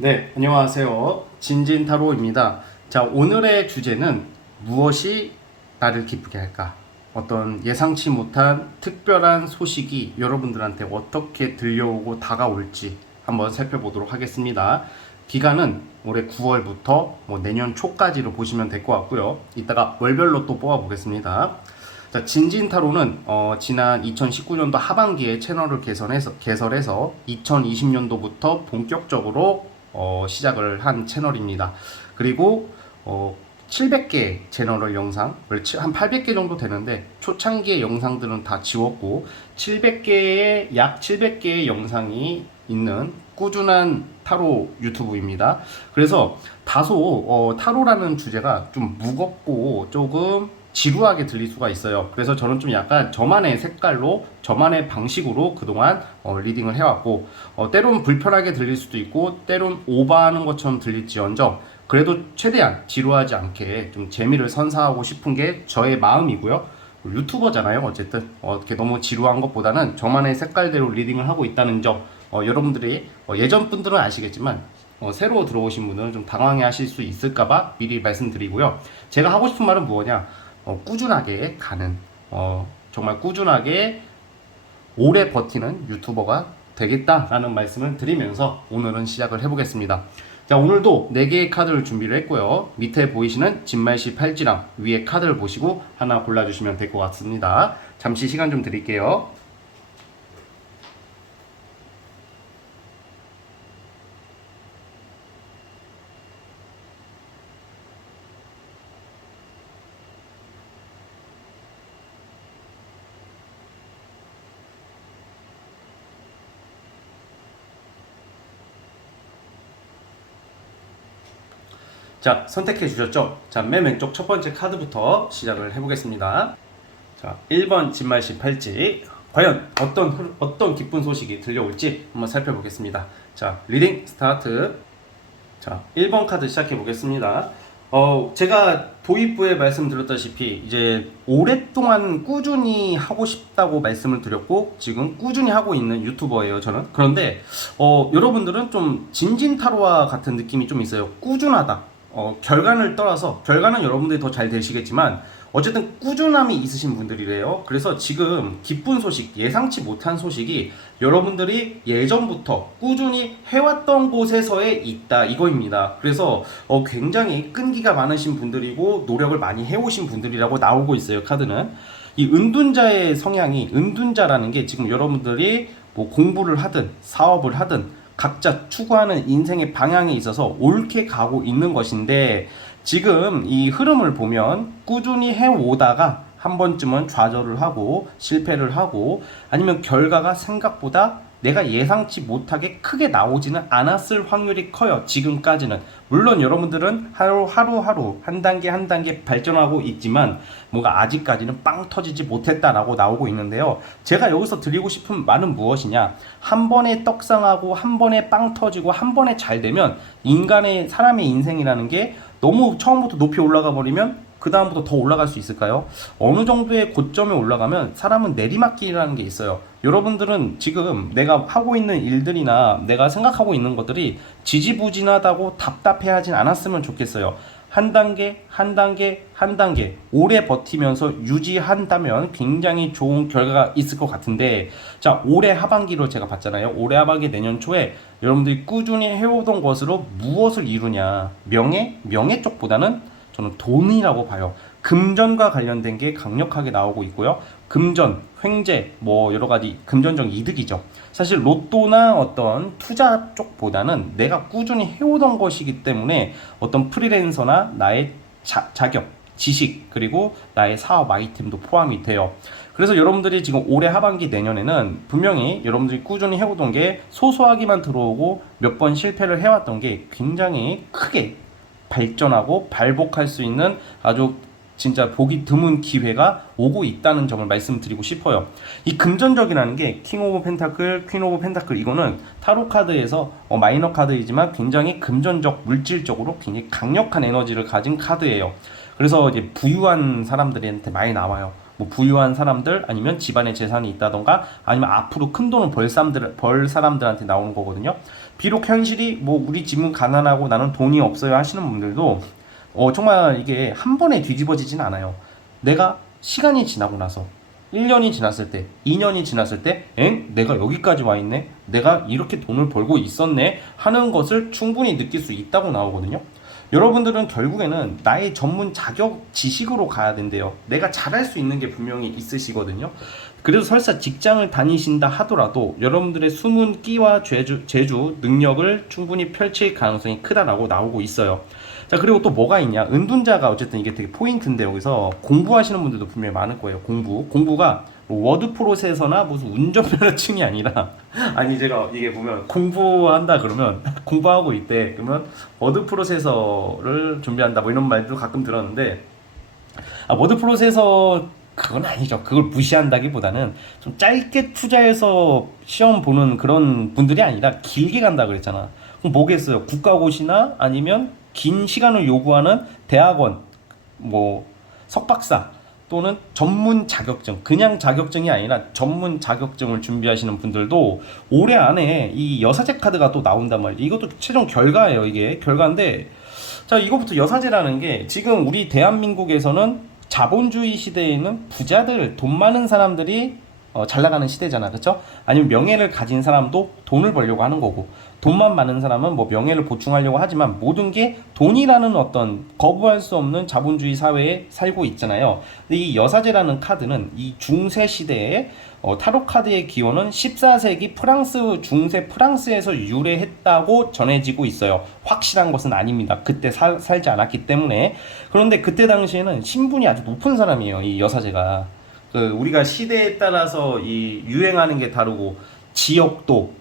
네, 안녕하세요. 진진타로입니다. 자, 오늘의 주제는 무엇이 나를 기쁘게 할까? 어떤 예상치 못한 특별한 소식이 여러분들한테 어떻게 들려오고 다가올지 한번 살펴보도록 하겠습니다. 기간은 올해 9월부터 내년 초까지로 보시면 될 것 같고요. 이따가 월별로 또 뽑아보겠습니다. 자, 진진타로는 지난 2019년도 하반기에 채널을 개설해서 2020년도부터 본격적으로 시작을 한 채널입니다. 그리고 700개 채널을 영상을 한 800개 정도 되는데 초창기의 영상들은 다 지웠고 약 700개의 영상이 있는 꾸준한 타로 유튜브입니다. 그래서 다소 타로라는 주제가 좀 무겁고 조금 지루하게 들릴 수가 있어요. 그래서 저는 좀 약간 저만의 색깔로 저만의 방식으로 그동안 리딩을 해왔고 때론 불편하게 들릴 수도 있고 때론 오버하는 것처럼 들릴지언정 그래도 최대한 지루하지 않게 좀 재미를 선사하고 싶은 게 저의 마음이고요. 유튜버잖아요. 어쨌든 이렇게 너무 지루한 것보다는 저만의 색깔대로 리딩을 하고 있다는 점 여러분들이 예전 분들은 아시겠지만 새로 들어오신 분들은 좀 당황해 하실 수 있을까봐 미리 말씀드리고요. 제가 하고 싶은 말은 뭐냐, 꾸준하게 가는 정말 꾸준하게 오래 버티는 유튜버가 되겠다라는 말씀을 드리면서 오늘은 시작을 해보겠습니다. 자, 오늘도 4개의 카드를 준비를 했고요. 밑에 보이시는 진말시 팔찌랑 위에 카드를 보시고 하나 골라주시면 될 것 같습니다. 잠시 시간 좀 드릴게요. 자, 선택해 주셨죠? 자, 맨 왼쪽 첫 번째 카드부터 시작을 해보겠습니다. 자, 1번 진말씨 팔찌. 과연 어떤 기쁜 소식이 들려올지 한번 살펴보겠습니다. 자, 리딩 스타트. 자, 1번 카드 시작해 보겠습니다. 제가 도입부에 말씀드렸다시피 이제 오랫동안 꾸준히 하고 싶다고 말씀을 드렸고 지금 꾸준히 하고 있는 유튜버예요, 저는. 그런데 여러분들은 좀 진진타로와 같은 느낌이 좀 있어요. 꾸준하다. 결과를 떠나서 결과는 여러분들이 더 잘 되시겠지만 어쨌든 꾸준함이 있으신 분들이래요. 그래서 지금 기쁜 소식, 예상치 못한 소식이 여러분들이 예전부터 꾸준히 해왔던 곳에서에 있다 이거입니다. 그래서 굉장히 끈기가 많으신 분들이고 노력을 많이 해오신 분들이라고 나오고 있어요. 카드는 이 은둔자의 성향이, 은둔자라는 게 지금 여러분들이 뭐 공부를 하든 사업을 하든 각자 추구하는 인생의 방향에 있어서 옳게 가고 있는 것인데 지금 이 흐름을 보면 꾸준히 해오다가 한 번쯤은 좌절을 하고 실패를 하고 아니면 결과가 생각보다 내가 예상치 못하게 크게 나오지는 않았을 확률이 커요. 지금까지는. 물론 여러분들은 하루하루 한 단계 한 단계 발전하고 있지만 뭔가 아직까지는 빵 터지지 못했다라고 나오고 있는데요. 제가 여기서 드리고 싶은 말은 무엇이냐, 한 번에 떡상하고 한 번에 빵 터지고 한 번에 잘 되면 사람의 인생이라는 게 너무 처음부터 높이 올라가 버리면 그 다음부터 더 올라갈 수 있을까요? 어느 정도의 고점에 올라가면 사람은 내리막길이라는 게 있어요. 여러분들은 지금 내가 하고 있는 일들이나 내가 생각하고 있는 것들이 지지부진하다고 답답해하진 않았으면 좋겠어요. 한 단계, 한 단계, 한 단계 오래 버티면서 유지한다면 굉장히 좋은 결과가 있을 것 같은데, 자, 올해 하반기로 제가 봤잖아요. 올해 하반기 내년 초에 여러분들이 꾸준히 해오던 것으로 무엇을 이루냐, 명예 쪽보다는 저는 돈이라고 봐요. 금전과 관련된 게 강력하게 나오고 있고요. 금전, 횡재, 뭐 여러 가지 금전적 이득이죠. 사실 로또나 어떤 투자 쪽보다는 내가 꾸준히 해오던 것이기 때문에 어떤 프리랜서나 나의 자격, 지식, 그리고 나의 사업 아이템도 포함이 돼요. 그래서 여러분들이 지금 올해 하반기 내년에는 분명히 여러분들이 꾸준히 해오던 게 소소하게만 들어오고 몇 번 실패를 해왔던 게 굉장히 크게 발전하고 발복할 수 있는 아주 진짜 보기 드문 기회가 오고 있다는 점을 말씀드리고 싶어요. 이 금전적이라는 게 킹 오브 펜타클, 퀸 오브 펜타클, 이거는 타로 카드에서 마이너 카드이지만 굉장히 금전적, 물질적으로 굉장히 강력한 에너지를 가진 카드예요. 그래서 이제 부유한 사람들한테 많이 나와요. 뭐 부유한 사람들 아니면 집안에 재산이 있다던가 아니면 앞으로 큰 돈을 벌 사람들한테 나오는 거거든요. 비록 현실이 뭐 우리 집은 가난하고 나는 돈이 없어요 하시는 분들도 정말 이게 한 번에 뒤집어지진 않아요. 내가 시간이 지나고 나서 1년이 지났을 때, 2년이 지났을 때, 내가 여기까지 와 있네? 내가 이렇게 돈을 벌고 있었네? 하는 것을 충분히 느낄 수 있다고 나오거든요. 여러분들은 결국에는 나의 전문 자격 지식으로 가야 된대요. 내가 잘할 수 있는 게 분명히 있으시거든요. 그래서 설사 직장을 다니신다 하더라도 여러분들의 숨은 끼와 재주, 능력을 충분히 펼칠 가능성이 크다라고 나오고 있어요. 자, 그리고 또 뭐가 있냐? 은둔자가 어쨌든 이게 되게 포인트인데, 여기서 공부하시는 분들도 분명히 많을 거예요. 공부가 뭐 워드 프로세서나 무슨 운전면허증이 아니라 아니, 제가 이게 보면 공부한다 그러면 공부하고 있대 그러면 워드 프로세서를 준비한다 뭐 이런 말도 가끔 들었는데, 워드 프로세서 그건 아니죠. 그걸 무시한다기보다는 좀 짧게 투자해서 시험 보는 그런 분들이 아니라 길게 간다 그랬잖아. 그럼 뭐겠어요? 국가고시나 아니면 긴 시간을 요구하는 대학원, 뭐 석박사 또는 전문 자격증, 그냥 자격증이 아니라 전문 자격증을 준비하시는 분들도 올해 안에 이 여사제 카드가 또 나온단 말이에요. 이것도 최종 결과예요. 이게 결과인데, 자, 이거부터 여사제라는 게 지금 우리 대한민국에서는 자본주의 시대에는 부자들, 돈 많은 사람들이 잘 나가는 시대잖아, 그쵸? 아니면 명예를 가진 사람도 돈을 벌려고 하는 거고, 돈만 많은 사람은 뭐 명예를 보충하려고 하지만 모든 게 돈이라는 어떤 거부할 수 없는 자본주의 사회에 살고 있잖아요. 근데 이 여사제라는 카드는 이 중세 시대에 타로 카드의 기원은 14세기 중세 프랑스에서 유래했다고 전해지고 있어요. 확실한 것은 아닙니다. 그때 살지 않았기 때문에. 그런데 그때 당시에는 신분이 아주 높은 사람이에요, 이 여사제가. 우리가 시대에 따라서 이 유행하는 게 다르고, 지역도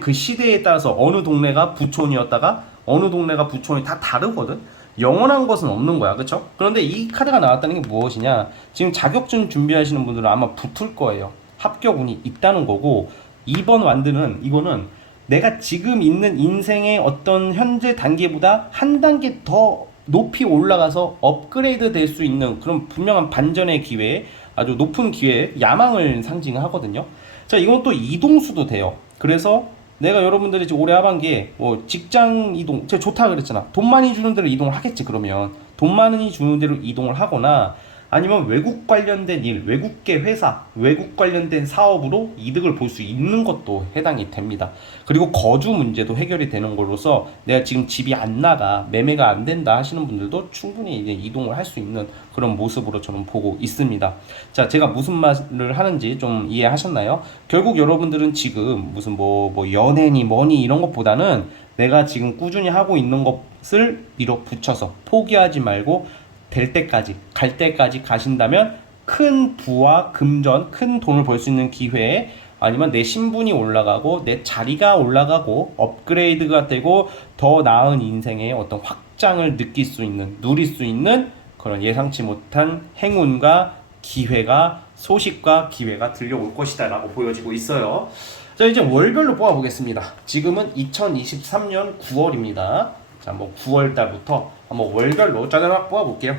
그 시대에 따라서 어느 동네가 부촌이었다가 어느 동네가 부촌이 다 다르거든. 영원한 것은 없는 거야, 그쵸? 그런데 이 카드가 나왔다는 게 무엇이냐? 지금 자격증 준비하시는 분들은 아마 붙을 거예요. 합격운이 있다는 거고, 2번 완드는 이거는 내가 지금 있는 인생의 어떤 현재 단계보다 한 단계 더 높이 올라가서 업그레이드 될 수 있는 그런 분명한 반전의 기회, 아주 높은 기회, 야망을 상징하거든요. 자, 이건 또 이동수도 돼요. 그래서 내가 여러분들이 지금 올해 하반기에 뭐 직장 이동, 제가 좋다 그랬잖아. 돈 많이 주는 데로 이동을 하겠지. 그러면 돈 많이 주는 데로 이동을 하거나 아니면 외국 관련된 일, 외국계 회사, 외국 관련된 사업으로 이득을 볼 수 있는 것도 해당이 됩니다. 그리고 거주 문제도 해결이 되는 걸로서 내가 지금 집이 안 나가, 매매가 안 된다 하시는 분들도 충분히 이제 이동을 할 수 있는 그런 모습으로 저는 보고 있습니다. 자, 제가 무슨 말을 하는지 좀 이해하셨나요? 결국 여러분들은 지금 무슨 뭐 연예니 뭐니 이런 것보다는 내가 지금 꾸준히 하고 있는 것을 밀어붙여서 포기하지 말고 될 때까지, 갈 때까지 가신다면 큰 부와 금전, 큰 돈을 벌 수 있는 기회에, 아니면 내 신분이 올라가고 내 자리가 올라가고 업그레이드가 되고 더 나은 인생의 어떤 확장을 느낄 수 있는, 누릴 수 있는 그런 예상치 못한 행운과 기회가, 소식과 기회가 들려올 것이다 라고 보여지고 있어요. 자, 이제 월별로 뽑아보겠습니다. 지금은 2023년 9월입니다. 자, 뭐 9월 달부터 한번 월별로 짜르륵 뽑아볼게요.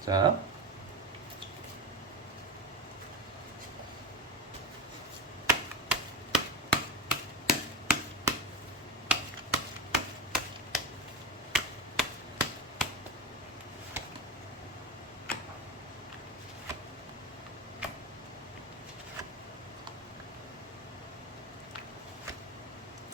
자,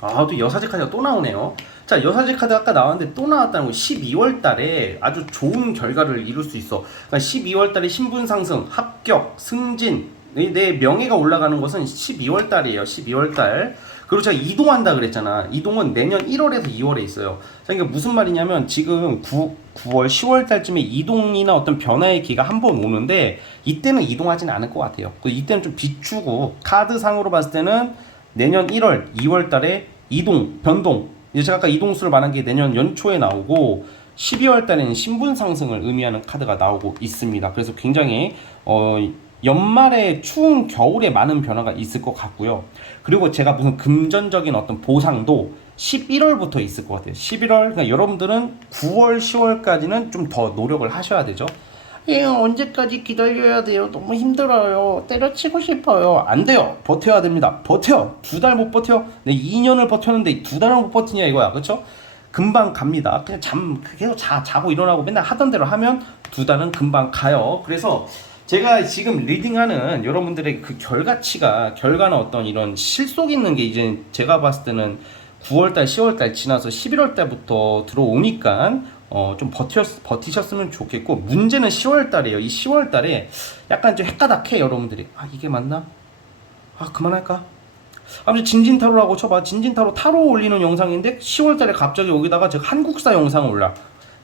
또 여사제 카드가 또 나오네요. 자, 여사제 카드 아까 나왔는데 또 나왔다는 거, 12월 달에 아주 좋은 결과를 이룰 수 있어. 그러니까 12월 달에 신분 상승, 합격, 승진, 내 명예가 올라가는 것은 12월 달이에요. 12월 달. 그리고 제가 이동한다 그랬잖아. 이동은 내년 1월에서 2월에 있어요. 자, 그러니까 무슨 말이냐면 지금 9월, 10월 달쯤에 이동이나 어떤 변화의 기가 한 번 오는데 이때는 이동하진 않을 것 같아요. 이때는 좀 비추고, 카드상으로 봤을 때는 내년 1월, 2월 달에 이동, 변동, 이제 제가 아까 이동수를 말한 게 내년 연초에 나오고 12월 달에는 신분 상승을 의미하는 카드가 나오고 있습니다. 그래서 굉장히 연말에 추운 겨울에 많은 변화가 있을 것 같고요. 그리고 제가 무슨 금전적인 어떤 보상도 11월부터 있을 것 같아요. 11월, 그러니까 여러분들은 9월, 10월까지는 좀 더 노력을 하셔야 되죠. 예, 언제까지 기다려야 돼요? 너무 힘들어요. 때려치고 싶어요. 안 돼요. 버텨야 됩니다. 버텨. 2달 못 버텨? 네, 2년을 버텼는데 2달을 못 버티냐 이거야. 그쵸? 금방 갑니다. 그냥 계속 자고 일어나고 맨날 하던 대로 하면 2달은 금방 가요. 그래서 제가 지금 리딩하는 여러분들의 그 결과는 어떤 이런 실속 있는 게 이제 제가 봤을 때는 9월달, 10월달 지나서 11월달부터 들어오니까 좀 버티셨으면 좋겠고, 문제는 10월달이에요. 이 10월달에 약간 좀 헷가닥해 여러분들이. 아, 이게 맞나? 아, 그만할까? 아무튼 진진타로라고 쳐봐. 진진타로 타로 올리는 영상인데 10월달에 갑자기 여기다가 저 한국사 영상을 올라.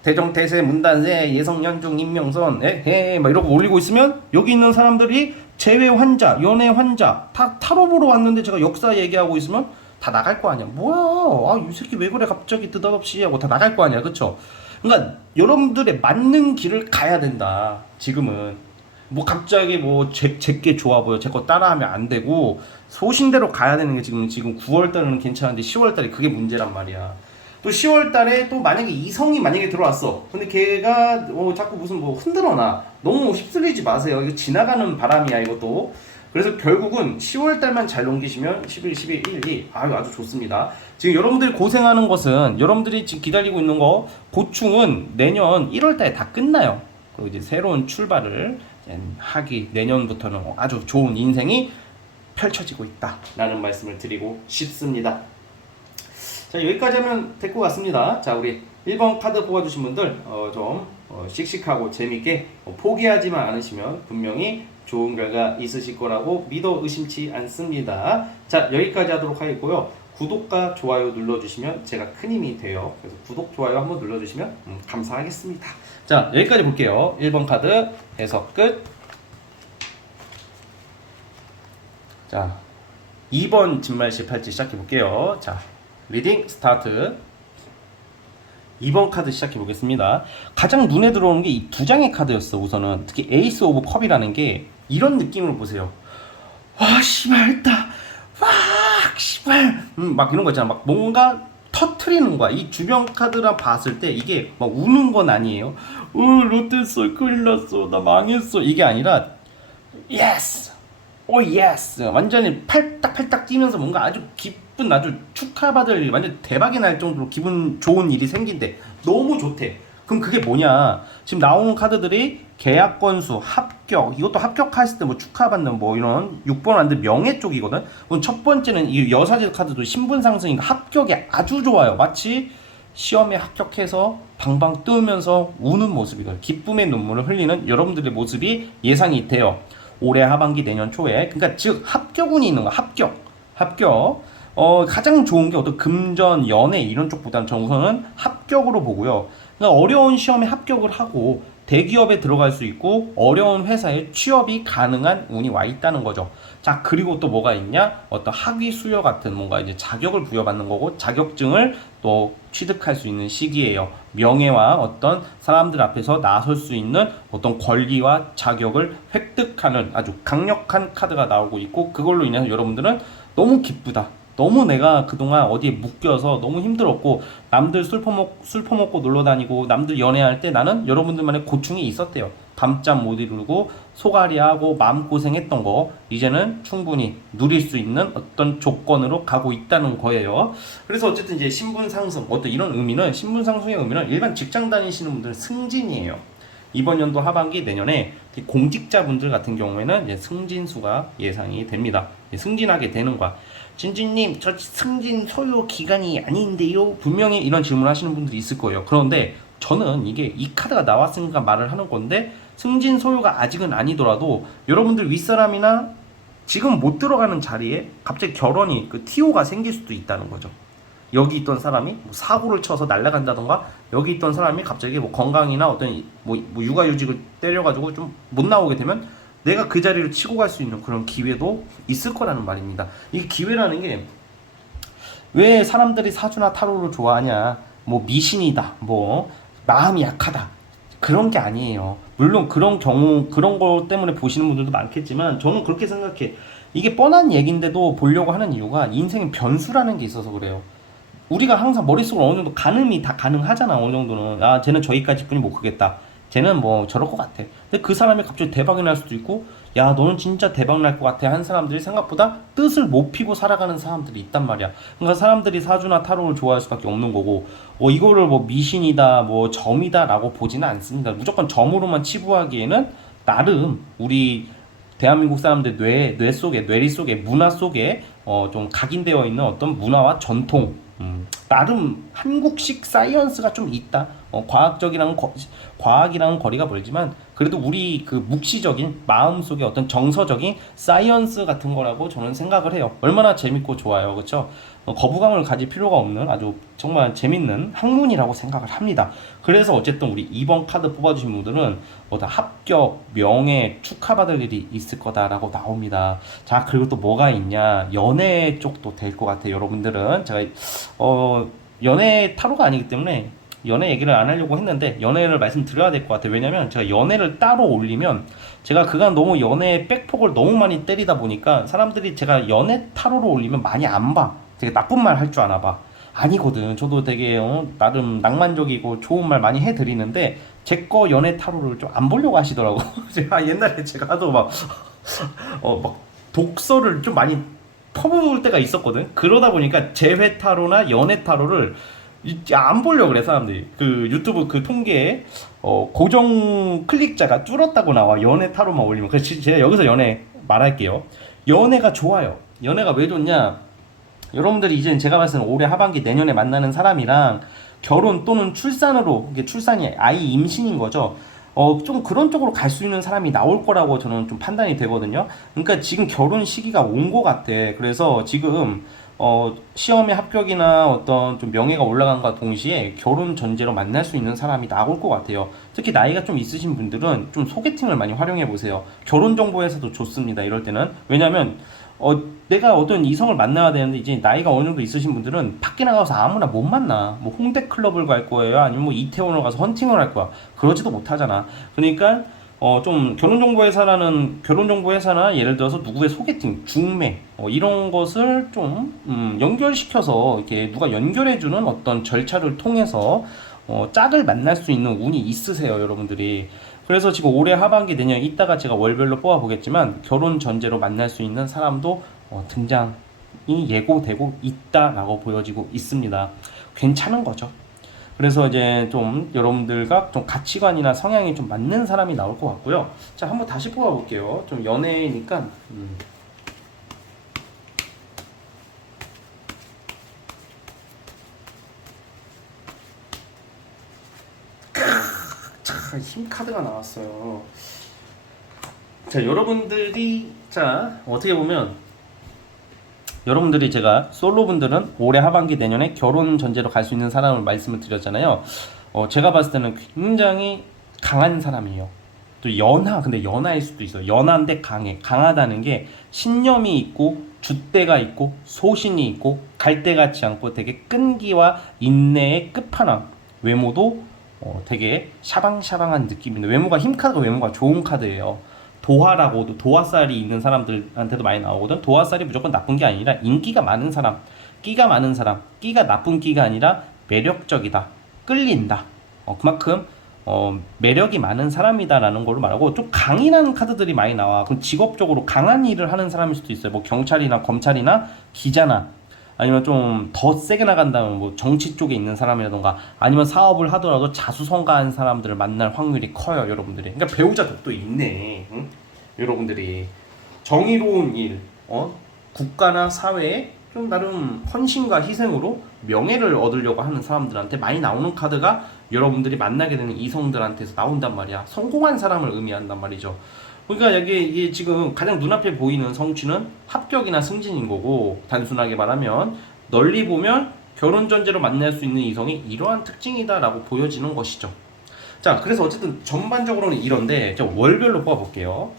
대정태세, 문단세, 예성연중, 임명선, 에헤 막 이러고 올리고 있으면 여기 있는 사람들이 재회 환자, 연애 환자 다 타로 보러 왔는데 제가 역사 얘기하고 있으면 다 나갈 거 아니야. 뭐야? 아, 이 새끼 왜 그래 갑자기 느닷없이 하고 다 나갈 거 아니야. 그쵸? 그러니까 여러분들의 맞는 길을 가야 된다. 지금은 뭐 갑자기 뭐 제게 좋아 보여, 제 거 따라하면 안 되고 소신대로 가야 되는 게 지금 9월달은 괜찮은데 10월달이 그게 문제란 말이야. 또 10월달에 또 만약에 이성이 만약에 들어왔어. 근데 걔가 자꾸 무슨 뭐 흔들어놔. 너무 휩쓸리지 마세요. 이거 지나가는 바람이야 이것도. 그래서 결국은 10월달만 잘 넘기시면 11, 12, 1, 2 아주 좋습니다. 지금 여러분들이 고생하는 것은, 여러분들이 지금 기다리고 있는 거 고충은 내년 1월달에 다 끝나요. 그리고 이제 새로운 출발을 하기, 내년부터는 아주 좋은 인생이 펼쳐지고 있다 라는 말씀을 드리고 싶습니다. 자, 여기까지 하면 될 것 같습니다. 자, 우리 1번 카드 뽑아주신 분들 좀 씩씩하고 재밌게 포기하지만 않으시면 분명히 좋은 결과 있으실 거라고 믿어 의심치 않습니다. 자, 여기까지 하도록 하겠고요. 구독과 좋아요 눌러주시면 제가 큰 힘이 돼요. 그래서 구독, 좋아요 한번 눌러주시면 감사하겠습니다. 자, 여기까지 볼게요. 1번 카드 해석 끝. 자, 2번 진말씨 팔찌 시작해 볼게요. 자, 리딩 스타트. 2번 카드 시작해 보겠습니다. 가장 눈에 들어오는 게 이 2장의 카드였어. 우선은 특히 에이스 오브 컵이라는 게 이런 느낌으로 보세요. 와, 씨발 했다. 와, 씨발. 막 이런 거 있잖아. 막 뭔가 터트리는 거야. 이 주변 카드랑 봤을 때 이게 막 우는 건 아니에요. 롯데서 큰일 났어. 나 망했어. 이게 아니라 예스. 오 예스. 완전히 팔딱 뛰면서 뭔가 아주 기쁜, 아주 축하받을, 완전 대박이 날 정도로 기분 좋은 일이 생긴대. 너무 좋대. 그럼 그게 뭐냐? 지금 나오는 카드들이 계약 건수, 합격, 이것도 합격했을 때 뭐 축하받는 뭐 이런 6번 완전 명예 쪽이거든. 그럼 첫 번째는 이 여사제 카드도 신분 상승이니까 합격이 아주 좋아요. 마치 시험에 합격해서 방방 뜨면서 우는 모습이거든. 기쁨의 눈물을 흘리는 여러분들의 모습이 예상이 돼요. 올해 하반기, 내년 초에. 그러니까 즉 합격운이 있는 거야. 합격. 가장 좋은 게 어떤 금전, 연애 이런 쪽보다는 저는 우선은 합격으로 보고요. 그러니까 어려운 시험에 합격을 하고 대기업에 들어갈 수 있고 어려운 회사에 취업이 가능한 운이 와 있다는 거죠. 자, 그리고 또 뭐가 있냐? 어떤 학위 수여 같은 뭔가 이제 자격을 부여받는 거고, 자격증을 또 취득할 수 있는 시기예요. 명예와 어떤 사람들 앞에서 나설 수 있는 어떤 권리와 자격을 획득하는 아주 강력한 카드가 나오고 있고, 그걸로 인해서 여러분들은 너무 기쁘다. 너무 내가 그동안 어디에 묶여서 너무 힘들었고, 남들 술 퍼먹고 놀러 다니고 남들 연애할 때 나는 여러분들만의 고충이 있었대요. 밤잠 못 이루고 소갈이하고 마음고생했던 거 이제는 충분히 누릴 수 있는 어떤 조건으로 가고 있다는 거예요. 그래서 어쨌든 이제 신분 상승, 어떤 이런 의미는, 신분 상승의 의미는 일반 직장 다니시는 분들은 승진이에요. 이번 연도 하반기, 내년에 공직자분들 같은 경우에는 이제 승진수가 예상이 됩니다. 승진하게 되는 거야. 진진님, 저 승진 소요 기간이 아닌데요? 분명히 이런 질문을 하시는 분들이 있을 거예요. 그런데 저는 이게 이 카드가 나왔으니까 말을 하는 건데, 승진 소요가 아직은 아니더라도 여러분들 윗사람이나 지금 못 들어가는 자리에 갑자기 결혼이 TO가 생길 수도 있다는 거죠. 여기 있던 사람이 뭐 사고를 쳐서 날아간다던가, 여기 있던 사람이 갑자기 뭐 건강이나 어떤 뭐 육아휴직을 때려가지고 좀 못 나오게 되면 내가 그 자리를 치고 갈 수 있는 그런 기회도 있을 거라는 말입니다. 이 기회라는 게, 왜 사람들이 사주나 타로를 좋아하냐? 뭐 미신이다, 뭐 마음이 약하다, 그런 게 아니에요. 물론 그런 경우, 그런 거 때문에 보시는 분들도 많겠지만 저는 그렇게 생각해. 이게 뻔한 얘기인데도 보려고 하는 이유가 인생의 변수라는 게 있어서 그래요. 우리가 항상 머릿속으로 어느 정도 가늠이 다 가능하잖아. 어느 정도는 쟤는 저기까지 뿐이 못 크겠다, 쟤는 뭐 저럴 것 같아. 근데 그 사람이 갑자기 대박이 날 수도 있고, 야 너는 진짜 대박 날 것 같아 한 사람들이 생각보다 뜻을 못 피고 살아가는 사람들이 있단 말이야. 그러니까 사람들이 사주나 타로를 좋아할 수밖에 없는 거고, 이거를 뭐 미신이다 뭐 점이다라고 보지는 않습니다. 무조건 점으로만 치부하기에는 나름 우리 대한민국 사람들 뇌 속에, 뇌리 속에, 문화 속에 좀 각인되어 있는 어떤 문화와 전통, 나름 한국식 사이언스가 좀 있다. 과학이랑은 거리가 멀지만 그래도 우리 그 묵시적인 마음속에 어떤 정서적인 사이언스 같은 거라고 저는 생각을 해요. 얼마나 재밌고 좋아요, 그렇죠? 거부감을 가질 필요가 없는 아주 정말 재밌는 학문이라고 생각을 합니다. 그래서 어쨌든 우리 2번 카드 뽑아주신 분들은 어떤 합격, 명예, 축하받을 일이 있을 거다라고 나옵니다. 자, 그리고 또 뭐가 있냐? 연애 쪽도 될 것 같아요. 여러분들은 제가 연애 타로가 아니기 때문에 연애 얘기를 안 하려고 했는데 연애를 말씀드려야 될 것 같아요. 왜냐면 제가 연애를 따로 올리면 제가 그간 너무 연애 백폭을 너무 많이 때리다 보니까 사람들이 제가 연애 타로로 올리면 많이 안 봐. 되게 나쁜 말 할 줄 아나 봐. 아니거든. 저도 되게 나름 낭만적이고 좋은 말 많이 해드리는데 제 거 연애 타로를 좀 안 보려고 하시더라고. 제가 옛날에 제가 하도 막 독서를 좀 많이 퍼부을 때가 있었거든. 그러다 보니까 재회 타로나 연애 타로를 안 보려고 그래 사람들이. 그 유튜브 그 통계에 고정 클릭자가 줄었다고 나와. 연애 타로만 올리면. 그래서 제가 여기서 연애 말할게요. 연애가 좋아요. 연애가 왜 좋냐? 여러분들이 이제 제가 봤을 때는 올해 하반기 내년에 만나는 사람이랑 결혼 또는 출산으로, 이게 출산이 아이 임신인 거죠. 좀 그런 쪽으로 갈 수 있는 사람이 나올 거라고 저는 좀 판단이 되거든요. 그러니까 지금 결혼 시기가 온 거 같아. 그래서 지금 시험의 합격이나 어떤 좀 명예가 올라간과 동시에 결혼 전제로 만날 수 있는 사람이 나올 것 같아요. 특히 나이가 좀 있으신 분들은 좀 소개팅을 많이 활용해 보세요. 결혼 정보에서도 좋습니다. 이럴 때는. 왜냐면 내가 어떤 이성을 만나야 되는데 이제 나이가 어느 정도 있으신 분들은 밖에 나가서 아무나 못 만나. 뭐 홍대 클럽을 갈 거예요, 아니면 뭐 이태원을 가서 헌팅을 할 거야. 그러지도 못하잖아. 그러니까 좀 결혼정보회사나 예를 들어서 누구의 소개팅, 중매 이런 것을 좀 연결시켜서 이렇게 누가 연결해주는 어떤 절차를 통해서 짝을 만날 수 있는 운이 있으세요, 여러분들이. 그래서 지금 올해 하반기 내년 이따가 제가 월별로 뽑아 보겠지만 결혼 전제로 만날 수 있는 사람도 등장이 예고되고 있다라고 보여지고 있습니다. 괜찮은 거죠. 그래서 이제 좀 여러분들과 좀 가치관이나 성향이 좀 맞는 사람이 나올 것 같고요. 자, 한번 다시 뽑아 볼게요. 좀 연애니까 자, 힘 카드가 나왔어요. 자, 여러분들이 어떻게 보면 여러분들이 제가 솔로분들은 올해 하반기 내년에 결혼 전제로 갈 수 있는 사람을 말씀을 드렸잖아요. 제가 봤을 때는 굉장히 강한 사람이에요. 또 근데 연하일 수도 있어요. 연한데 강하다는 게 신념이 있고 줏대가 있고 소신이 있고 갈대같지 않고 되게 끈기와 인내의 끝판왕. 외모도 되게 샤방샤방한 느낌인데 외모가 힘카드가 외모가 좋은 카드예요. 도화라고도 도화살이 있는 사람들한테도 많이 나오거든. 도화살이 무조건 나쁜 게 아니라 인기가 많은 사람, 끼가 많은 사람, 끼가 나쁜 끼가 아니라 매력적이다, 끌린다. 그만큼 매력이 많은 사람이다라는 걸로 말하고 좀 강인한 카드들이 많이 나와. 그럼 직업적으로 강한 일을 하는 사람일 수도 있어요. 뭐 경찰이나 검찰이나 기자나 아니면 좀 더 세게 나간다면 뭐 정치 쪽에 있는 사람이라던가 아니면 사업을 하더라도 자수성가한 사람들을 만날 확률이 커요, 여러분들이. 그러니까 배우자 덕도 있네. 응? 여러분들이 정의로운 일, 국가나 사회에 좀 나름 헌신과 희생으로 명예를 얻으려고 하는 사람들한테 많이 나오는 카드가 여러분들이 만나게 되는 이성들한테서 나온단 말이야. 성공한 사람을 의미한단 말이죠. 그러니까 이게 지금 가장 눈앞에 보이는 성취는 합격이나 승진인 거고, 단순하게 말하면 널리 보면 결혼 전제로 만날 수 있는 이성이 이러한 특징이다라고 보여지는 것이죠. 자, 그래서 어쨌든 전반적으로는 이런데 월별로 뽑아볼게요.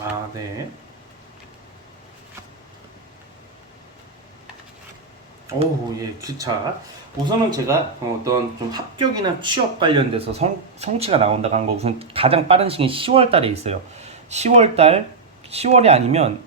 아, 네. 오, 예, 기차. 우선은 제가 어떤 좀 합격이나 취업 관련돼서 성취가 나온다고 한 거 우선 가장 빠른 시기는 10월 달에 있어요. 10월 달, 10월이 아니면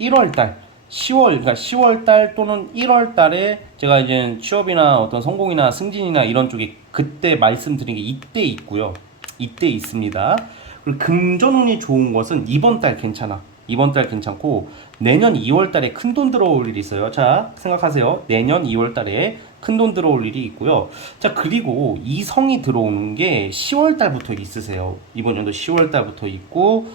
1월 달, 10월, 그러니까 10월 달 또는 1월 달에 제가 이제 취업이나 어떤 성공이나 승진이나 이런 쪽에 그때 말씀드린 게 이때 있고요. 이때 있습니다. 그리고 금전운이 좋은 것은 이번 달 괜찮아. 이번 달 괜찮고 내년 2월 달에 큰 돈 들어올 일이 있어요. 자, 생각하세요. 내년 2월 달에 큰 돈 들어올 일이 있고요. 자, 그리고 이성이 들어오는 게 10월 달부터 있으세요. 이번 연도 10월 달부터 있고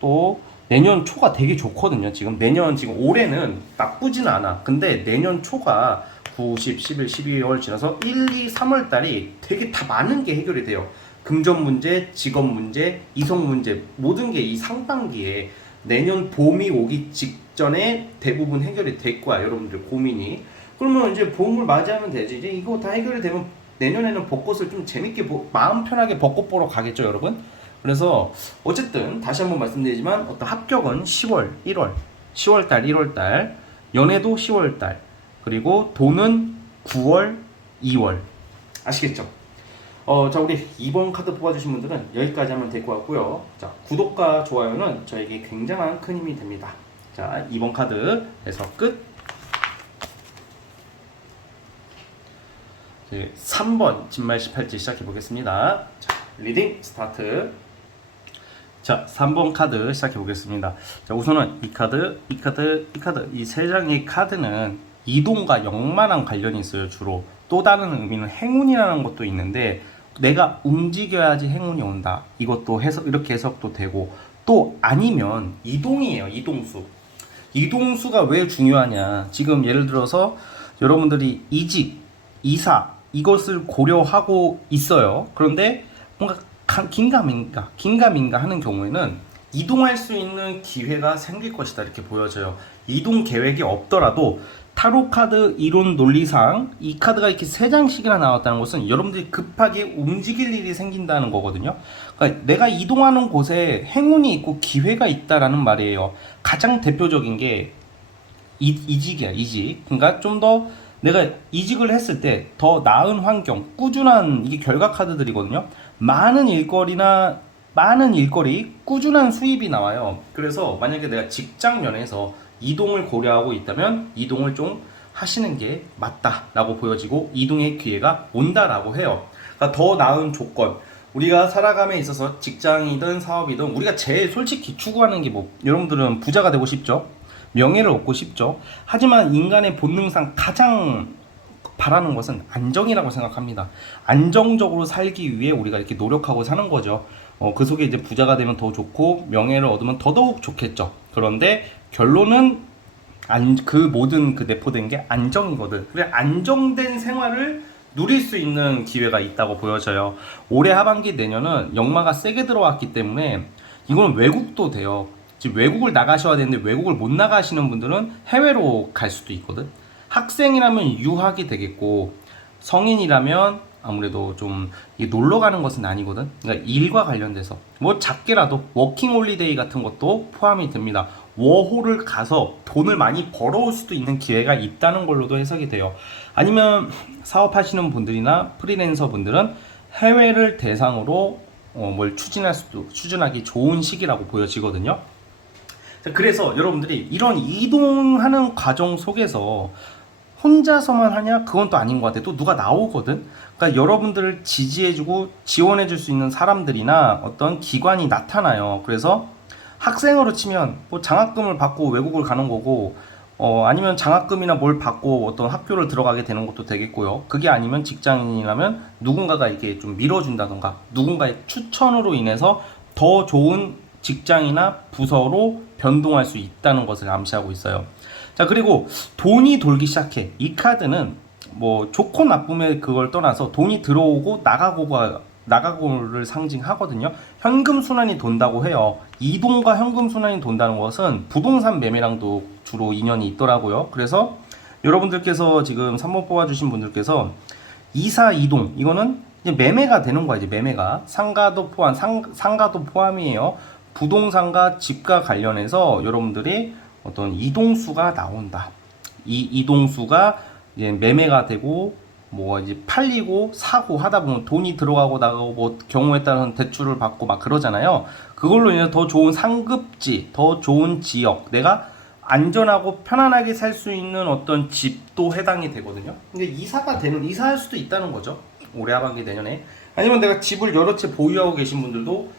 또 내년 초가 되게 좋거든요. 지금 내년 지금 올해는 나쁘진 않아. 근데 내년 초가 9, 10, 11, 12월 지나서 1, 2, 3월 달이 되게 다 많은 게 해결이 돼요. 금전 문제, 직업 문제, 이성 문제 모든 게 이 상반기에 내년 봄이 오기 직전에 대부분 해결이 될 거야. 여러분들 고민이. 그러면 이제 봄을 맞이하면 되지. 이제 이거 다 해결이 되면 내년에는 벚꽃을 좀 재밌게 마음 편하게 벚꽃 보러 가겠죠, 여러분? 그래서 어쨌든 다시 한번 말씀드리지만 어떤 합격은 10월, 1월, 10월 달, 1월 달, 연애도 10월 달, 그리고 돈은 9월, 2월. 아시겠죠? 자, 우리 2번 카드 뽑아주신 분들은 여기까지 하면 될 것 같고요. 자, 구독과 좋아요는 저에게 굉장한 큰 힘이 됩니다. 자, 2번 카드에서 끝. 이제 3번 진말시 팔찌 시작해 보겠습니다. 자, 리딩 스타트. 자, 3번 카드 시작해 보겠습니다. 자, 우선은 이 카드, 이 카드, 이 카드, 이 세 장의 카드는 이동과 역마랑 관련이 있어요, 주로. 또 다른 의미는 행운이라는 것도 있는데, 내가 움직여야지 행운이 온다. 이것도 이렇게 해석도 되고, 또 아니면 이동이에요, 이동수. 이동수가 왜 중요하냐. 지금 예를 들어서 여러분들이 이직, 이사, 이것을 고려하고 있어요. 그런데 뭔가 긴가민가 하는 경우에는 이동할 수 있는 기회가 생길 것이다 이렇게 보여져요. 이동 계획이 없더라도 타로 카드 이론 논리상 이 카드가 이렇게 3장씩이나 나왔다는 것은 여러분들이 급하게 움직일 일이 생긴다는 거거든요. 그러니까 내가 이동하는 곳에 행운이 있고 기회가 있다라는 말이에요. 가장 대표적인 게 이직이야, 이직. 그러니까 좀 더 내가 이직을 했을 때 더 나은 환경, 꾸준한 이게 결과 카드들이거든요. 많은 일거리, 꾸준한 수입이 나와요. 그래서 만약에 내가 직장 면에서 이동을 고려하고 있다면 이동을 좀 하시는 게 맞다라고 보여지고 이동의 기회가 온다라고 해요. 그러니까 더 나은 조건. 우리가 살아감에 있어서 직장이든 사업이든 우리가 제일 솔직히 추구하는 게 뭐 여러분들은 부자가 되고 싶죠. 명예를 얻고 싶죠. 하지만 인간의 본능상 가장 바라는 것은 안정이라고 생각합니다. 안정적으로 살기 위해 우리가 이렇게 노력하고 사는 거죠. 그 속에 이제 부자가 되면 더 좋고 명예를 얻으면 더더욱 좋겠죠. 그런데 결론은 그 모든 그 내포된 게 안정이거든. 그래 안정된 생활을 누릴 수 있는 기회가 있다고 보여져요. 올해 하반기 내년은 역마가 세게 들어왔기 때문에 이거는 외국도 돼요. 지금 외국을 나가셔야 되는데 외국을 못 나가시는 분들은 해외로 갈 수도 있거든. 학생이라면 유학이 되겠고 성인이라면 아무래도 좀 놀러 가는 것은 아니거든. 그러니까 일과 관련돼서 뭐 작게라도 워킹 홀리데이 같은 것도 포함이 됩니다. 워홀을 가서 돈을 많이 벌어올 수도 있는 기회가 있다는 걸로도 해석이 돼요. 아니면 사업하시는 분들이나 프리랜서 분들은 해외를 대상으로 뭘 추진하기 좋은 시기라고 보여지거든요. 그래서 여러분들이 이런 이동하는 과정 속에서 혼자서만 하냐? 그건 또 아닌 것 같아. 또 누가 나오거든? 그러니까 여러분들을 지지해주고 지원해줄 수 있는 사람들이나 어떤 기관이 나타나요. 그래서 학생으로 치면 뭐 장학금을 받고 외국을 가는 거고, 아니면 장학금이나 뭘 받고 어떤 학교를 들어가게 되는 것도 되겠고요. 그게 아니면 직장인이라면 누군가가 이렇게 좀 밀어준다던가, 누군가의 추천으로 인해서 더 좋은 직장이나 부서로 변동할 수 있다는 것을 암시하고 있어요. 자, 그리고 돈이 돌기 시작해. 이 카드는 뭐 좋고 나쁨의 그걸 떠나서 돈이 들어오고 나가고를 상징하거든요. 현금 순환이 돈다고 해요. 이동과 현금 순환이 돈다는 것은 부동산 매매랑도 주로 인연이 있더라고요. 그래서 여러분들께서 지금 3번 뽑아주신 분들께서 이사 이동 이거는 이제 매매가 되는 거야. 이제 매매가 상가도 포함이에요. 부동산과 집과 관련해서 여러분들이 어떤 이동수가 나온다. 이 이동수가 이제 매매가 되고 뭐 이제 팔리고 사고 하다 보면 돈이 들어가고 나가고 뭐 경우에 따라서는 대출을 받고 막 그러잖아요. 그걸로 인해서 더 좋은 상급지, 더 좋은 지역, 내가 안전하고 편안하게 살 수 있는 어떤 집도 해당이 되거든요. 근데 이사할 수도 있다는 거죠. 올해 하반기 내년에. 아니면 내가 집을 여러 채 보유하고 계신 분들도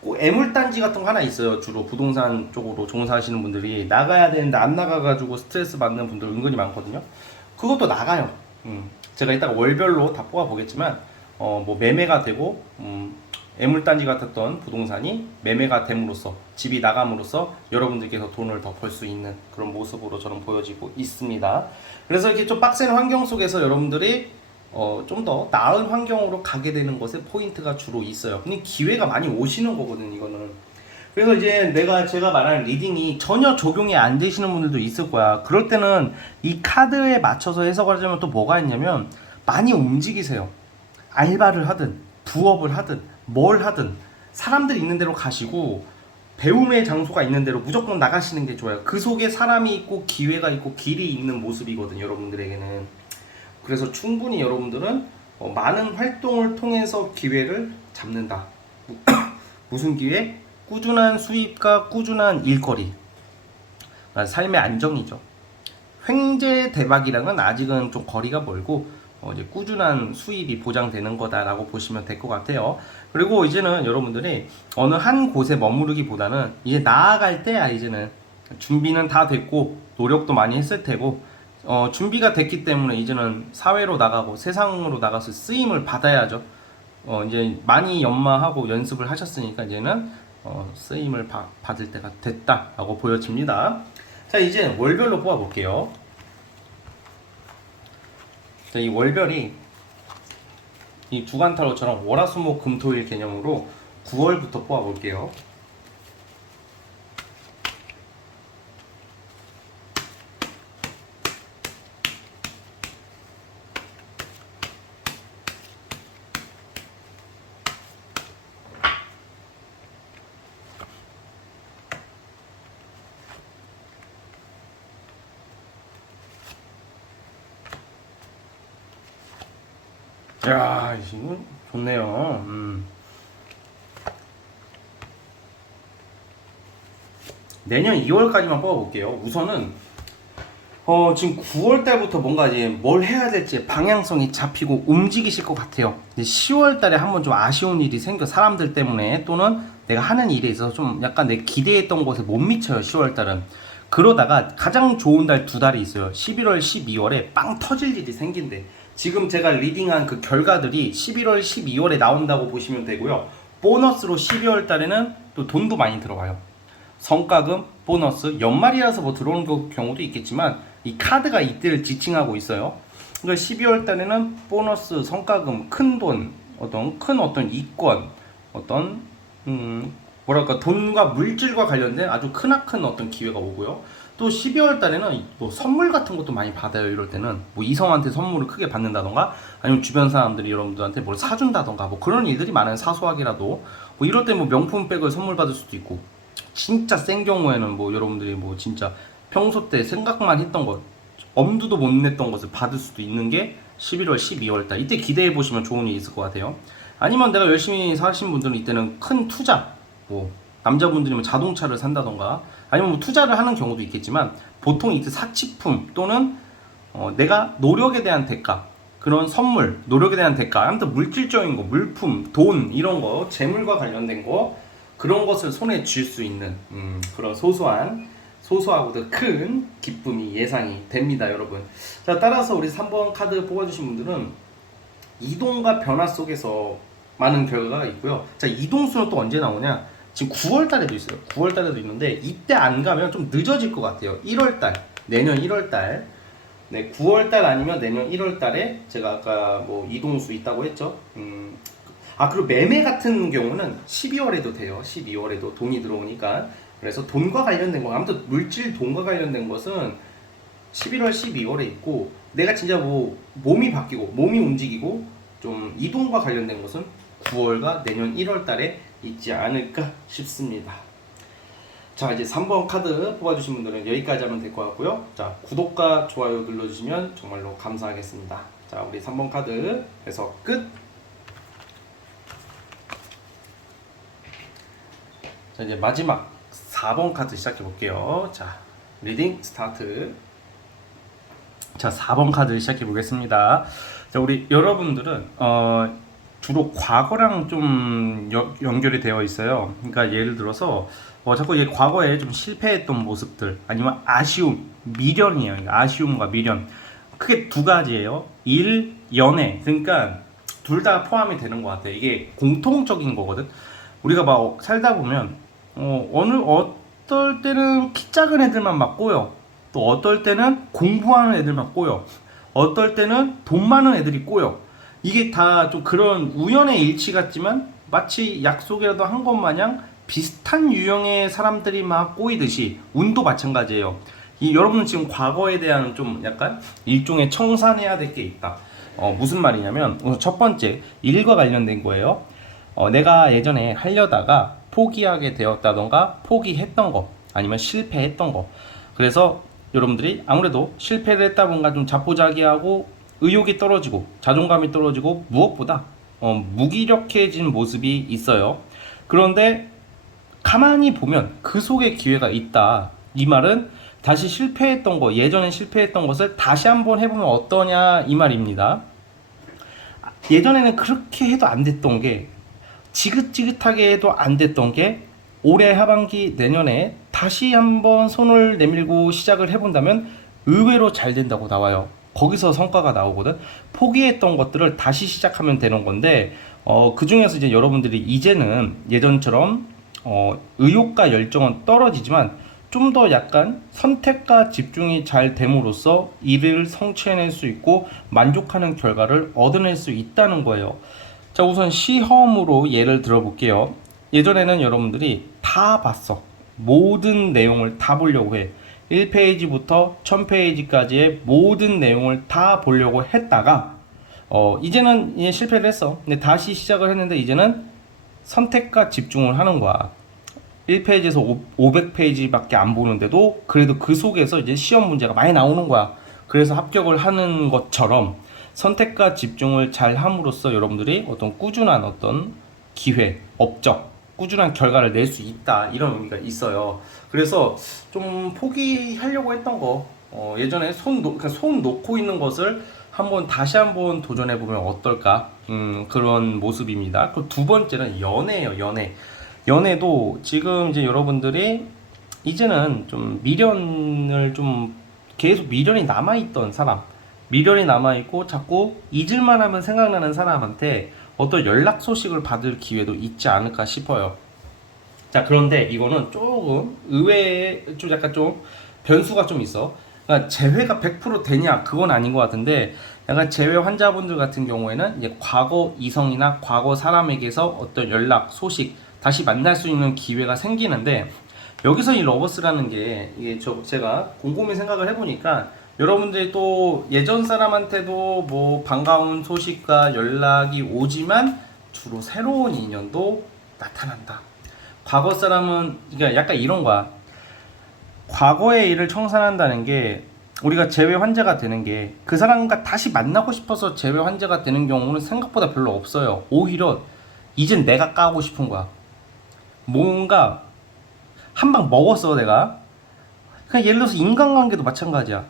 꼭 애물단지 같은 거 하나 있어요. 주로 부동산 쪽으로 종사하시는 분들이 나가야 되는데 안 나가가지고 스트레스 받는 분들 은근히 많거든요. 그것도 나가요. 제가 이따가 월별로 다 뽑아보겠지만 뭐 매매가 되고 애물단지 같았던 부동산이 매매가 됨으로써 집이 나감으로써 여러분들께서 돈을 더 벌 수 있는 그런 모습으로 저는 보여지고 있습니다. 그래서 이렇게 좀 빡센 환경 속에서 여러분들이 좀 더 나은 환경으로 가게 되는 것에 포인트가 주로 있어요. 근데 기회가 많이 오시는 거거든 이거는. 그래서 이제 제가 말하는 리딩이 전혀 적용이 안 되시는 분들도 있을 거야. 그럴 때는 이 카드에 맞춰서 해석을 하자면 또 뭐가 있냐면 많이 움직이세요. 알바를 하든 부업을 하든 뭘 하든 사람들 있는 데로 가시고 배움의 장소가 있는 데로 무조건 나가시는 게 좋아요. 그 속에 사람이 있고 기회가 있고 길이 있는 모습이거든요, 여러분들에게는. 그래서 충분히 여러분들은 많은 활동을 통해서 기회를 잡는다. 무슨 기회? 꾸준한 수입과 꾸준한 일거리. 삶의 안정이죠. 횡재 대박이랑은 아직은 좀 거리가 멀고 이제 꾸준한 수입이 보장되는 거다라고 보시면 될 것 같아요. 그리고 이제는 여러분들이 어느 한 곳에 머무르기보다는 이제 나아갈 때야. 이제는 준비는 다 됐고 노력도 많이 했을 테고 준비가 됐기 때문에 이제는 사회로 나가고 세상으로 나가서 쓰임을 받아야죠. 이제 많이 연마하고 연습을 하셨으니까 이제는 쓰임을 받을 때가 됐다라고 보여집니다. 자, 이제 월별로 뽑아볼게요. 자, 이 월별이 이 주간타로처럼 월화수목금토일 개념으로 9월부터 뽑아볼게요. 야, 이거 좋네요. 내년 2월까지만 뽑아볼게요. 우선은 지금 9월 달부터 뭔가 이제 뭘 해야 될지 방향성이 잡히고 움직이실 것 같아요. 10월 달에 한번 좀 아쉬운 일이 생겨 사람들 때문에 또는 내가 하는 일에 있어서 좀 약간 내 기대했던 곳에 못 미쳐요. 10월 달은. 그러다가 가장 좋은 달 두 달이 있어요. 11월, 12월에 빵 터질 일이 생긴대. 지금 제가 리딩한 그 결과들이 11월, 12월에 나온다고 보시면 되고요. 보너스로 12월 달에는 또 돈도 많이 들어가요. 성과금, 보너스, 연말이라서 뭐 들어오는 경우도 있겠지만 이 카드가 이때를 지칭하고 있어요. 그러니까 12월 달에는 보너스, 성과금, 큰 돈, 어떤 이권, 뭐랄까 돈과 물질과 관련된 아주 크나큰 어떤 기회가 오고요. 또 12월 달에는 뭐 선물 같은 것도 많이 받아요. 이럴 때는 뭐 이성한테 선물을 크게 받는다던가 아니면 주변 사람들이 여러분들한테 뭘 사준다던가 뭐 그런 일들이 많아요. 사소하게라도 뭐 이럴 때 뭐 명품백을 선물 받을 수도 있고 진짜 센 경우에는 뭐 여러분들이 뭐 진짜 평소 때 생각만 했던 것 엄두도 못 냈던 것을 받을 수도 있는 게 11월, 12월 달 이때 기대해 보시면 좋은 일이 있을 것 같아요. 아니면 내가 열심히 사신 분들은 이때는 큰 투자 뭐 남자분들이면 자동차를 산다던가 아니면 뭐 투자를 하는 경우도 있겠지만 보통 이때 사치품 또는 내가 노력에 대한 대가 그런 선물, 노력에 대한 대가 아무튼 물질적인 거, 물품, 돈 이런 거 재물과 관련된 거 그런 것을 손에 쥘 수 있는 그런 소소하고도 큰 기쁨이 예상이 됩니다, 여러분. 자, 따라서 우리 3번 카드 뽑아주신 분들은 이동과 변화 속에서 많은 결과가 있고요. 자, 이동수는 또 언제 나오냐? 지금 9월 달에도 있어요. 9월 달에도 있는데 이때 안 가면 좀 늦어질 것 같아요. 1월 달, 내년 1월 달. 네, 9월 달 아니면 내년 1월 달에 제가 아까 뭐 이동수 있다고 했죠. 그리고 매매 같은 경우는 12월에도 돼요. 12월에도 돈이 들어오니까. 그래서 돈과 관련된 거, 아무튼 물질 돈과 관련된 것은 11월, 12월에 있고 내가 진짜 뭐 몸이 바뀌고 몸이 움직이고 좀 이동과 관련된 것은 9월과 내년 1월 달에 있지 않을까 싶습니다. 자, 이제 3번 카드 뽑아주신 분들은 여기까지 하면 될 것 같고요. 자, 구독과 좋아요 눌러주시면 정말로 감사하겠습니다. 자, 우리 3번 카드 해서 끝. 자, 이제 마지막 4번 카드 시작해 볼게요. 자, 리딩 스타트. 자, 4번 카드 시작해 보겠습니다. 자, 우리 여러분들은 주로 과거랑 좀 연결이 되어 있어요. 그러니까 예를 들어서 자꾸 이제 과거에 좀 실패했던 모습들 아니면 아쉬움, 미련이에요. 그러니까 아쉬움과 미련. 크게 두 가지예요. 일, 연애. 그러니까 둘 다 포함이 되는 것 같아요. 이게 공통적인 거거든. 우리가 막 살다 보면 어떨 때는 키 작은 애들만 막 꼬여. 또 어떨 때는 공부하는 애들만 꼬여. 어떨 때는 돈 많은 애들이 꼬여. 이게 다 좀 그런 우연의 일치 같지만 마치 약속이라도 한 것 마냥 비슷한 유형의 사람들이 막 꼬이듯이 운도 마찬가지예요. 여러분은 지금 과거에 대한 좀 약간 일종의 청산해야 될 게 있다. 무슨 말이냐면 첫 번째 일과 관련된 거예요. 내가 예전에 하려다가 포기하게 되었다던가 포기했던 거 아니면 실패했던 거. 그래서 여러분들이 아무래도 실패를 했다 보니까 좀 자포자기하고 의욕이 떨어지고 자존감이 떨어지고 무엇보다 무기력해진 모습이 있어요. 그런데 가만히 보면 그 속에 기회가 있다. 이 말은 다시 실패했던 거, 예전에 실패했던 것을 다시 한번 해보면 어떠냐 이 말입니다. 예전에는 그렇게 해도 안 됐던 게 지긋지긋하게 해도 안 됐던 게 올해 하반기 내년에 다시 한번 손을 내밀고 시작을 해본다면 의외로 잘 된다고 나와요. 거기서 성과가 나오거든. 포기했던 것들을 다시 시작하면 되는 건데 그 중에서 이제 여러분들이 이제는 예전처럼 의욕과 열정은 떨어지지만 좀 더 약간 선택과 집중이 잘 됨으로써 일을 성취해낼 수 있고 만족하는 결과를 얻어낼 수 있다는 거예요. 자, 우선 시험으로 예를 들어볼게요. 예전에는 여러분들이 다 봤어. 모든 내용을 다 보려고 해. 1페이지부터 1000페이지까지의 모든 내용을 다 보려고 했다가 이제는 실패를 했어. 근데 다시 시작을 했는데 이제는 선택과 집중을 하는 거야. 1페이지에서 500페이지밖에 안 보는데도 그래도 그 속에서 이제 시험 문제가 많이 나오는 거야. 그래서 합격을 하는 것처럼 선택과 집중을 잘 함으로써 여러분들이 어떤 꾸준한 어떤 기회, 업적, 꾸준한 결과를 낼 수 있다. 이런 의미가 있어요. 그래서 좀 포기하려고 했던 거 예전에 손 놓고 있는 것을 다시 한번 도전해보면 어떨까? 그런 모습입니다. 그 두 번째는 연애예요. 연애도 지금 이제 여러분들이 이제는 좀 미련을 좀 계속 미련이 남아있던 사람, 미련이 남아있고 자꾸 잊을만 하면 생각나는 사람한테 어떤 연락 소식을 받을 기회도 있지 않을까 싶어요. 자, 그런데 이거는 조금 의외의 좀 약간 좀 변수가 좀 있어. 그러니까 재회가 100% 되냐? 그건 아닌 것 같은데 약간 재회 환자분들 같은 경우에는 이제 과거 이성이나 과거 사람에게서 어떤 연락 소식 다시 만날 수 있는 기회가 생기는데 여기서 이 러버스라는 게 이게 제가 곰곰이 생각을 해보니까 여러분들이 또 예전 사람한테도 뭐 반가운 소식과 연락이 오지만 주로 새로운 인연도 나타난다. 과거 사람은 그러니까 약간 이런 거야. 과거의 일을 청산한다는 게 우리가 재회 환자가 되는 게 그 사람과 다시 만나고 싶어서 재회 환자가 되는 경우는 생각보다 별로 없어요. 오히려 이젠 내가 까고 싶은 거야. 뭔가 한 방 먹었어 내가. 그냥 예를 들어서 인간관계도 마찬가지야.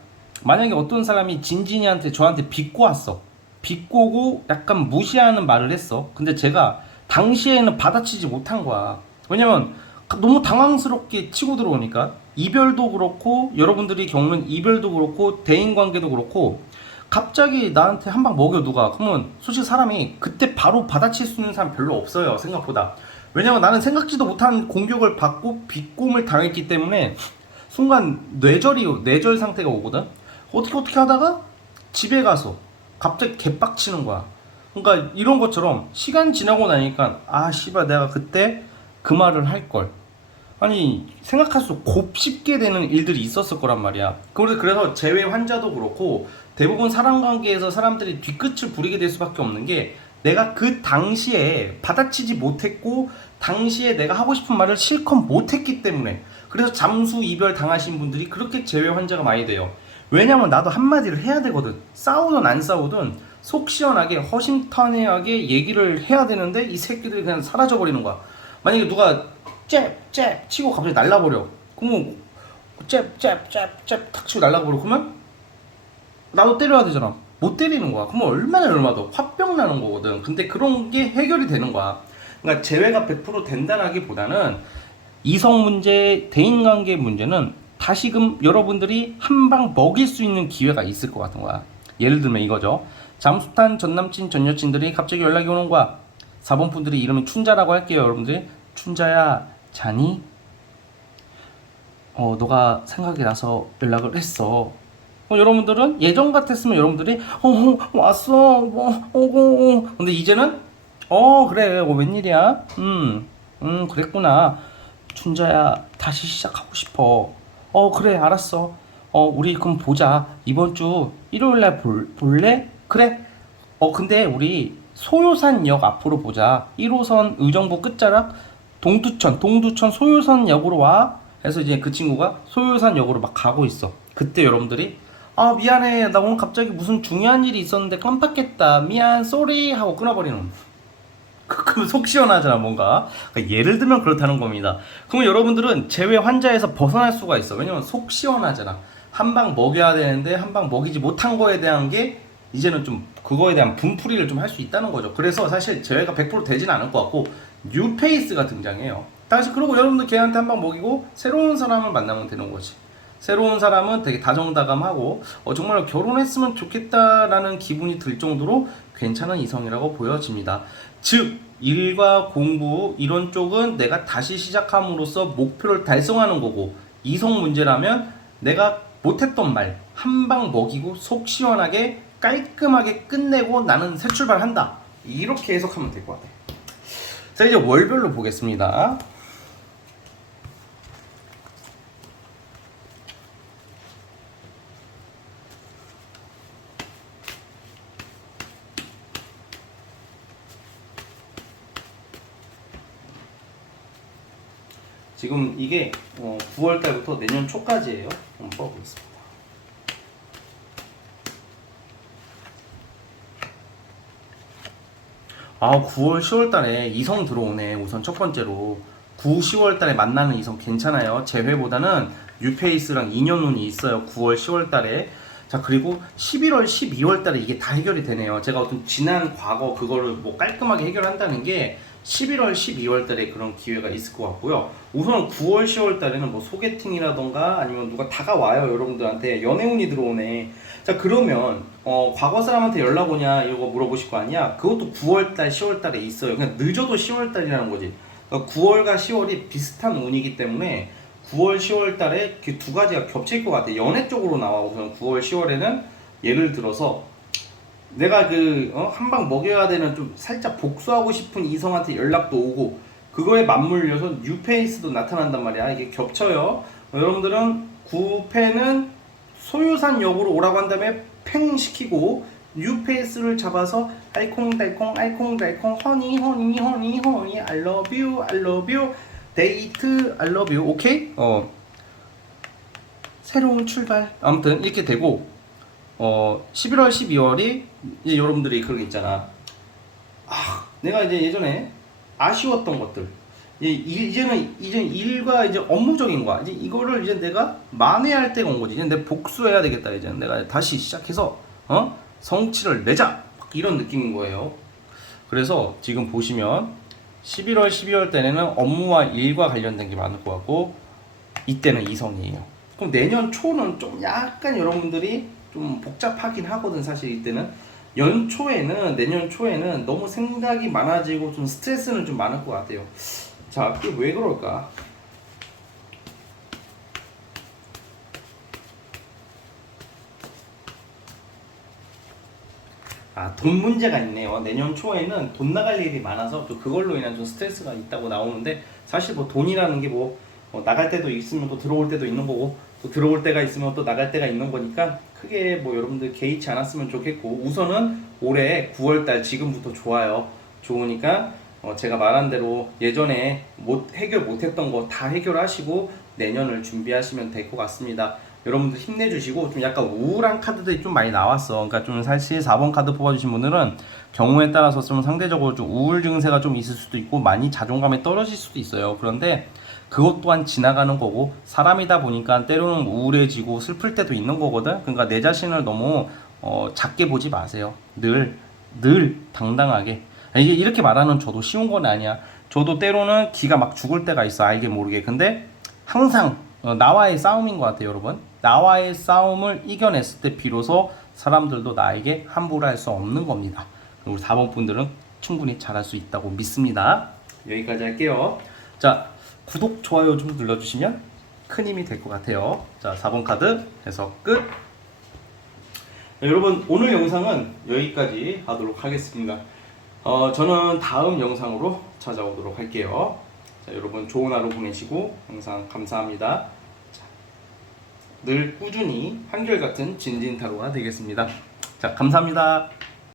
만약에 어떤 사람이 진진이한테 저한테 비꼬 왔어. 비꼬고 약간 무시하는 말을 했어. 근데 제가 당시에는 받아치지 못한 거야. 왜냐면 너무 당황스럽게 치고 들어오니까. 이별도 그렇고 여러분들이 겪는 이별도 그렇고 대인관계도 그렇고 갑자기 나한테 한 방 먹여 누가. 그러면 솔직히 사람이 그때 바로 받아칠 수 있는 사람 별로 없어요. 생각보다. 왜냐면 나는 생각지도 못한 공격을 받고 비꼼을 당했기 때문에 순간 뇌절 상태가 오거든. 어떻게 하다가 집에 가서 갑자기 개빡치는 거야. 그러니까 이런 것처럼 시간 지나고 나니까 아 씨발 내가 그때 그 말을 할걸. 아니 생각할수록 곱씹게 되는 일들이 있었을 거란 말이야. 그래서 재회 환자도 그렇고 대부분 사람관계에서 사람들이 뒤끝을 부리게 될 수밖에 없는 게 내가 그 당시에 받아치지 못했고 당시에 내가 하고 싶은 말을 실컷 못했기 때문에 그래서 잠수 이별 당하신 분들이 그렇게 재회 환자가 많이 돼요. 왜냐면 나도 한마디를 해야 되거든. 싸우든 안 싸우든 속 시원하게 허심탄회하게 얘기를 해야 되는데 이 새끼들이 그냥 사라져버리는 거야. 만약에 누가 잽 치고 갑자기 날라버려. 그러면 잽 탁 치고 날라버려. 그러면 나도 때려야 되잖아. 못 때리는 거야. 그러면 얼마나 더 화병 나는 거거든. 근데 그런 게 해결이 되는 거야. 그러니까 재회가 100% 된다라기보다는 이성 문제, 대인관계 문제는 다시금 여러분들이 한 방 먹일 수 있는 기회가 있을 것 같은 거야. 예를 들면 이거죠. 잠수탄 전남친 전여친들이 갑자기 연락이 오는 거야. 4번 분들이 이름이 춘자라고 할게요. 여러분들이 춘자야 자니? 너가 생각이 나서 연락을 했어. 여러분들은 예전 같았으면 여러분들이 왔어 근데 이제는 그래 웬일이야 그랬구나 춘자야 다시 시작하고 싶어 그래 알았어 우리 그럼 보자 이번 주 일요일날 볼래? 그래 근데 우리 소요산역 앞으로 보자 1호선 의정부 끝자락 동두천 소요산역으로 와 해서 이제 그 친구가 소요산역으로 막 가고 있어. 그때 여러분들이 미안해 나 오늘 갑자기 무슨 중요한 일이 있었는데 깜빡했다 미안 쏘리 하고 끊어버리는 그럼 속 시원하잖아 뭔가. 그러니까 예를 들면 그렇다는 겁니다. 그러면 여러분들은 재회 환자에서 벗어날 수가 있어. 왜냐면 속 시원하잖아. 한 방 먹여야 되는데 한 방 먹이지 못한 거에 대한 게 이제는 좀 그거에 대한 분풀이를 좀 할 수 있다는 거죠. 그래서 사실 재회가 100% 되지는 않을 것 같고 뉴페이스가 등장해요. 다시 그러고 여러분들 걔한테 한 방 먹이고 새로운 사람을 만나면 되는 거지. 새로운 사람은 되게 다정다감하고 정말 결혼했으면 좋겠다라는 기분이 들 정도로 괜찮은 이성이라고 보여집니다. 즉 일과 공부 이런 쪽은 내가 다시 시작함으로써 목표를 달성하는 거고 이성 문제라면 내가 못했던 말 한 방 먹이고 속 시원하게 깔끔하게 끝내고 나는 새 출발한다. 이렇게 해석하면 될 것 같아요. 자 이제 월별로 보겠습니다. 지금 이게 9월달부터 내년 초까지예요. 한번 뽑아보겠습니다. 아 9월 10월달에 이성 들어오네. 우선 첫 번째로 9, 10월달에 만나는 이성 괜찮아요. 재회보다는 뉴페이스랑 인연운이 있어요. 9월 10월달에. 자 그리고 11월 12월달에 이게 다 해결이 되네요. 제가 어떤 지난 과거 그거를 뭐 깔끔하게 해결한다는 게 11월 12월달에 그런 기회가 있을 것 같고요. 우선 9월 10월달에는 뭐 소개팅이라던가 아니면 누가 다가와요. 여러분들한테 연애운이 들어오네. 자 그러면 과거 사람한테 연락 오냐 이거 물어보실 거 아니야. 그것도 9월달 10월달에 있어요. 그냥 늦어도 10월달이라는 거지. 그러니까 9월과 10월이 비슷한 운이기 때문에 9월 10월달에 그 두 가지가 겹칠 것 같아. 연애 쪽으로 나와. 우선 9월 10월에는 예를 들어서 내가 한 방 먹여야 되는 좀 살짝 복수하고 싶은 이성한테 연락도 오고 그거에 맞물려서 뉴페이스도 나타난단 말이야. 이게 겹쳐요. 여러분들은 9패는 소유산 역으로 오라고 한 다음에 팽 시키고 뉴페이스를 잡아서 알콩달콩 허니 I love you 데이트 I love you 오케이? 새로운 출발 아무튼 이렇게 되고 11월 12월이 이제 여러분들이 그런 게 있잖아. 내가 이제 예전에 아쉬웠던 것들 이제는 일과 이제 업무적인 거야. 이제 이거를 이제 내가 만회할 때가 온 거지. 이제 내가 복수해야 되겠다. 이제 내가 다시 시작해서 성취를 내자 이런 느낌인 거예요. 그래서 지금 보시면 11월 12월 때는 업무와 일과 관련된 게 많을 것 같고 이때는 이성이에요. 그럼 내년 초는 좀 약간 여러분들이 좀 복잡하긴 하거든. 사실 이때는 내년 초에는 너무 생각이 많아지고 좀 스트레스는 좀 많을 것 같아요. 자, 그게 왜 그럴까? 돈 문제가 있네요. 내년 초에는 돈 나갈 일이 많아서 또 그걸로 인한 좀 스트레스가 있다고 나오는데 사실 뭐 돈이라는 게 뭐 나갈 때도 있으면 또 들어올 때도 있는 거고 또 들어올 때가 있으면 또 나갈 때가 있는 거니까 크게 뭐 여러분들 개의치 않았으면 좋겠고 우선은 올해 9월달 지금부터 좋아요. 좋으니까 제가 말한 대로 예전에 해결 못했던 거 다 해결하시고 내년을 준비하시면 될 것 같습니다. 여러분들 힘내주시고, 좀 약간 우울한 카드들이 좀 많이 나왔어. 그러니까 좀 사실 4번 카드 뽑아주신 분들은 경우에 따라서 좀 상대적으로 좀 우울 증세가 좀 있을 수도 있고 많이 자존감이 떨어질 수도 있어요. 그런데 그것 또한 지나가는 거고, 사람이다 보니까 때로는 우울해지고 슬플 때도 있는 거거든. 그러니까 내 자신을 너무 작게 보지 마세요. 늘 당당하게. 이게 이렇게 말하는 저도 쉬운 건 아니야. 저도 때로는 기가 막 죽을 때가 있어, 알게 모르게. 근데 항상 나와의 싸움인 것 같아요, 여러분. 나와의 싸움을 이겨냈을 때 비로소 사람들도 나에게 함부로 할 수 없는 겁니다. 우리 4번 분들은 충분히 잘할 수 있다고 믿습니다. 여기까지 할게요. 자, 구독, 좋아요 좀 눌러주시면 큰 힘이 될 것 같아요. 자, 4번 카드 해석 끝. 여러분, 오늘 영상은 여기까지 하도록 하겠습니다. 저는 다음 영상으로 찾아오도록 할게요. 자, 여러분 좋은 하루 보내시고 항상 감사합니다. 자, 늘 꾸준히 한결같은 진진타로가 되겠습니다. 자, 감사합니다.